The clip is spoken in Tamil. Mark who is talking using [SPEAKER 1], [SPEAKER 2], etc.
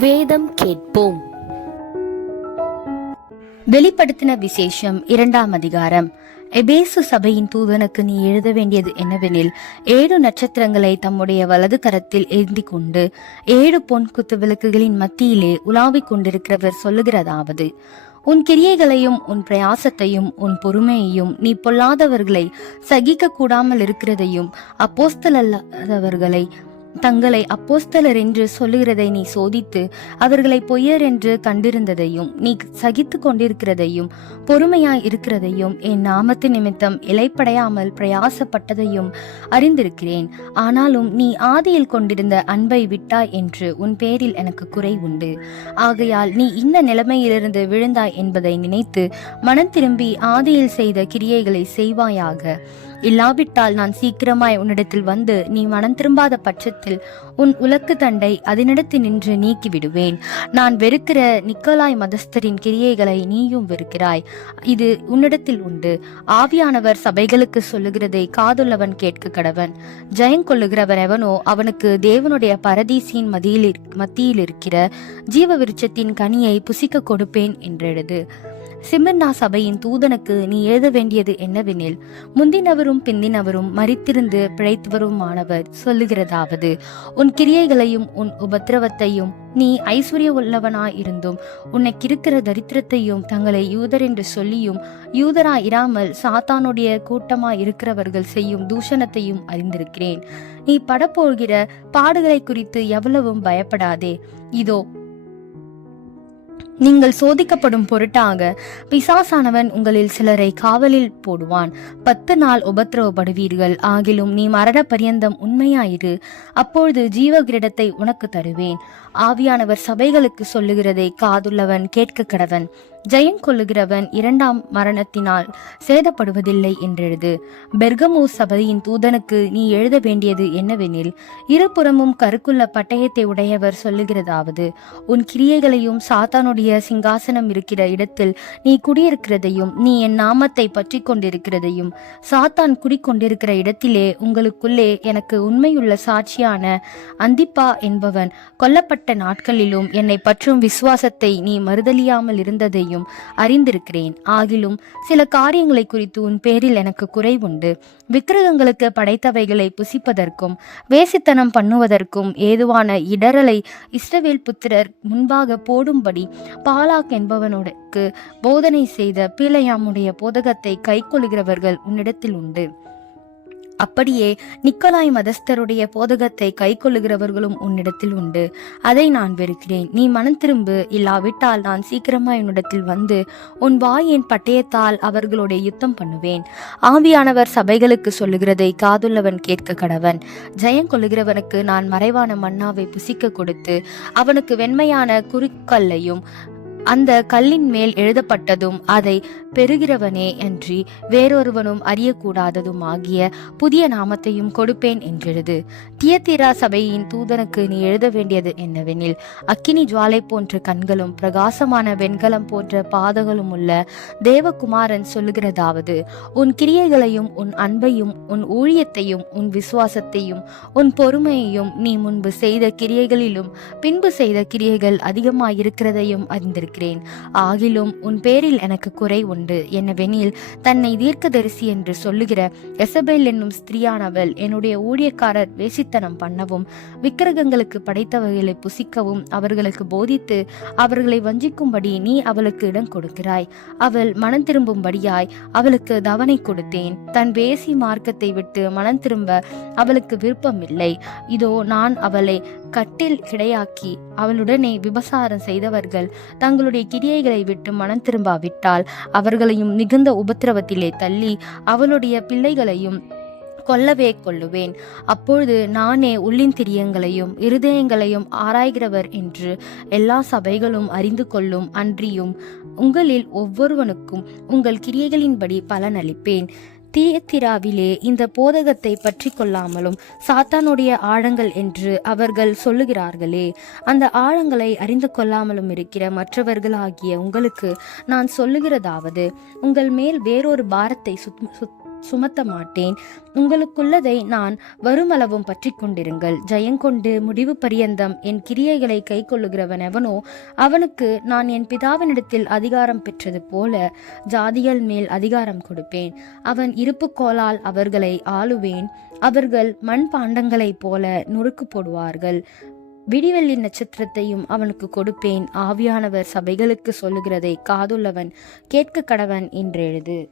[SPEAKER 1] வேதம் கேட்போம்.
[SPEAKER 2] வெளிப்படுத்தின விசேஷம் இரண்டாம் அதிகாரம். எபேசு சபையின் தூதனுக்கு நீ எழுத வேண்டியது என்னவெனில் ஏழு நட்சத்திரங்களை தம்முடைய வலது கரத்தில் ஏந்தி கொண்டு ஏழு பொன் குத்து விளக்குகளின் மத்தியிலே உலாவிக் கொண்டிருக்கிறவர் சொல்லுகிறதாவது உன் கிரியைகளையும் உன் பிரயாசத்தையும் உன் பொறுமையையும் நீ பொல்லாதவர்களை சகிக்க கூடாமல் இருக்கிறதையும் அப்போஸ்தலல்லாதவர்களை தங்களை அப்போஸ்தலர் என்று சொல்லுகிறதை நீ சோதித்து அவர்களை பொய்யர் என்று கண்டிருந்ததையும் நீ சகித்து கொண்டிருக்கிறதையும் பொறுமையாய் இருக்கிறதையும் என் நாமத்து நிமித்தம் இலைப்படையாமல் பிரயாசப்பட்டதையும் அறிந்திருக்கிறேன். ஆனாலும் நீ ஆதியில் கொண்டிருந்த அன்பை விட்டாய் என்று உன் பேரில் எனக்கு குறை உண்டு. ஆகையால் நீ இந்த நிலைமையிலிருந்து விழுந்தாய் என்பதை நினைத்து மனம் திரும்பி ஆதியில் செய்த கிரியைகளை செய்வாயாக. இல்லாவிட்டால் நான் சீக்கிரமாய் உன்னிடத்தில் வந்து நீ மனம் திரும்பாத பட்சத்தில் உன் உலக்கு தண்டை அதனிடத்து நின்று நீக்கி விடுவேன் நான் வெறுக்கிற நிக்கோலாய் மதஸ்தரின் கிரியைகளை நீயும் வெறுக்கிறாய். இது உன்னிடத்தில் உண்டு. ஆவியானவர் சபைகளுக்கு சொல்லுகிறதை காதுள்ளவன் கேட்க கடவன். ஜெயங்கொள்ளுகிறவன் எவனோ அவனுக்கு தேவனுடைய பரதீசியின் மதியில் இருக்- மத்தியில் இருக்கிற ஜீவ விருட்சத்தின் கனியை புசிக்க கொடுப்பேன் என்றெழுது. சிமிர்னா சபையின் தூதனுக்கு நீ எழுத வேண்டியது என்னவெனில் முந்தினவரும் பிந்தினவரும் மறித்திருந்து பிழைத்தவருமானவர் சொல்லுகிறதாவது உன் கிரியைகளையும் உன் உபத்திரவத்தையும் நீ ஐஸ்வர்ய உள்ளவனாயிருந்தும் உனக்கு இருக்கிற தரித்திரத்தையும் தங்களை யூதர் என்று சொல்லியும் யூதரா இராமல் சாத்தானுடைய கூட்டமா இருக்கிறவர்கள் செய்யும் தூஷணத்தையும் அறிந்திருக்கிறேன். நீ படப்போகிற பாடுகளை குறித்து எவ்வளவும் பயப்படாதே. இதோ நீங்கள் சோதிக்கப்படும் பொருட்டாக பிசாசானவன் உங்களில் சிலரை காவலில் போடுவான். பத்து நாள் உபத்திரவப்படுவீர்கள். ஆகிலும் நீ மரண பரியந்தம் உண்மையாயிரு. அப்பொழுது ஜீவ கிரீடத்தை உனக்கு தருவேன். ஆவியானவர் சபைகளுக்கு சொல்லுகிறதை காதுள்ளவன் கேட்க கடவன் ஜெயம் கொள்ளுகிறவன் இரண்டாம் மரணத்தினால் சேதப்படுவதில்லை என்றெழுது. பெர்கமோ சபையின் தூதனுக்கு நீ எழுத வேண்டியது என்னவெனில் இருபுறமும் கருக்குள்ள பட்டயத்தை உடையவர் சொல்லுகிறதாவது உன் கிரியைகளையும் சாத்தானுடைய சிங்காசனம் இருக்கிற இடத்தில் நீ குடியிருக்கிறதையும் நீ என் நாமத்தை பற்றி கொண்டிருக்கிறதையும் சாத்தான் குடிக்கொண்டிருக்கிற இடத்திலே உங்களுக்குள்ளே எனக்கு உண்மையுள்ள சாட்சியான அந்திப்பா என்பவன் கொல்லப்பட்ட நாட்களிலும் என்னை பற்றும் விசுவாசத்தை நீ மறுதலியாமல் இருந்ததையும் அறிந்திருக்கிறேன். ஆகிலும் சில காரியங்களை குறித்து உன் பேரில் எனக்கு குறைவுண்டு. விக்கிரகங்களுக்கு படைத்தவைகளை புசிப்பதற்கும் வேசித்தனம் பண்ணுவதற்கும் ஏதுவான இடரலை இஸ்ரவேல் புத்திரர் முன்பாக போடும்படி பாலாக் என்பவனுக்கு போதனை செய்த பீலையாமுடைய போதகத்தை கைக்கொள்கிறவர்கள் உன்னிடத்தில் உண்டு. அப்படியே நிக்கலாய் மதஸ்தருடைய போதகத்தை கைக்கொள்ளுகிறவர்களும் உன்னிடத்தில் உண்டு. அதை நான் வெறுக்கிறேன். நீ மனம் திரும்பு. இல்லாவிட்டால் நான் சீக்கிரமா என்னிடத்தில் வந்து உன் வாயின் பட்டயத்தால் அவர்களுடைய யுத்தம் பண்ணுவேன். ஆவியானவர் சபைகளுக்கு சொல்லுகிறதை காதுள்ளவன் கேட்க கடவன். ஜெயம் கொள்ளுகிறவனுக்கு நான் மறைவான மன்னாவை புசிக்க கொடுத்து அவனுக்கு வெண்மையான குறுக்கல்லையும் அந்த கல்லின் மேல் எழுதப்பட்டதும் அதை பெறுகிறவனே அன்றி வேறொருவனும் அறியக்கூடாததும் ஆகிய புதிய நாமத்தையும் கொடுப்பேன் என்றெழுது. தியத்திரா சபையின் தூதனுக்கு நீ எழுத வேண்டியது என்னவெனில் அக்கினி ஜுவாலை போன்ற கண்களும் பிரகாசமான வெண்கலம் போன்ற பாதகளும் உள்ள தேவகுமாரன் சொல்லுகிறதாவது உன் கிரியைகளையும் உன் அன்பையும் உன் ஊழியத்தையும் உன் விசுவாசத்தையும் உன் பொறுமையையும் நீ முன்பு செய்த கிரியைகளிலும் பின்பு செய்த கிரியைகள் அதிகமாயிருக்கிறதையும் இருக்கிறேன் ஆகிலும் உன் பேரில் எனக்கு குறை உண்டு. என்னவெனில் தன்னை தீர்க்கதரிசி என்று சொல்லுகிற எசபேல் என்னும் ஸ்திரியானவள் என்னுடைய ஊழியக்காரர் வேசித்தனம் பண்ணவும் விக்கிரகங்களுக்கு படைத்தவைகளை புசிக்கவும் அவர்களுக்கு போதித்து அவர்களை வஞ்சிக்கும்படி நீ அவளுக்கு இடம் கொடுக்கிறாய். அவள் மனம் திரும்பும்படியாய் அவளுக்கு தவணை கொடுத்தேன். தன் வேசி மார்க்கத்தை விட்டு மனம் திரும்ப அவளுக்கு விருப்பமில்லை. இதோ நான் அவளை கட்டில் கிடையாக்கி அவளுடனே விபசாரம் செய்தவர்கள் தங்களுடைய கிரியைகளை விட்டு மனம் திரும்பாவிட்டால் அவர்களையும் மிகுந்த உபத்திரவத்திலே தள்ளி அவளுடைய பிள்ளைகளையும் கொல்லவே கொள்ளுவேன். அப்பொழுது நானே உள்ளின் திரியங்களையும் இருதயங்களையும் ஆராய்கிறவர் என்று எல்லா சபைகளும் அறிந்து கொள்ளும் அன்றியும் உங்களில் ஒவ்வொருவனுக்கும் உங்கள் கிரியைகளின்படி பலனளிப்பேன். தீயத்திராவிலே இந்த போதகத்தை பற்றி கொள்ளாமலும் சாத்தானுடைய ஆழங்கள் என்று அவர்கள் சொல்லுகிறார்களே. அந்த ஆழங்களை அறிந்து கொள்ளாமலும் இருக்கிற மற்றவர்களாகிய உங்களுக்கு நான் சொல்லுகிறதாவது உங்கள் மேல் வேறொரு பாரத்தை சுத் சுத் சுமத்த மாட்டேன் உங்களுக்குள்ளதை நான் வருமளவும் பற்றி கொண்டிருங்கள் ஜெயங்கொண்டு முடிவு பரியந்தம் என் கிரியைகளை கை கொள்ளுகிறவன் எவனோ அவனுக்கு நான் என் பிதாவினிடத்தில் அதிகாரம் பெற்றது போல ஜாதிகள் மேல் அதிகாரம் கொடுப்பேன். அவன் இருப்புக்கோளால் அவர்களை ஆளுவேன். அவர்கள் மண் பாண்டங்களைப் போல நொறுக்கு போடுவார்கள். விடிவெள்ளி நட்சத்திரத்தையும் அவனுக்கு கொடுப்பேன். ஆவியானவர் சபைகளுக்கு சொல்லுகிறதை காதுள்ளவன் கேட்க கடவன் என்றெழுது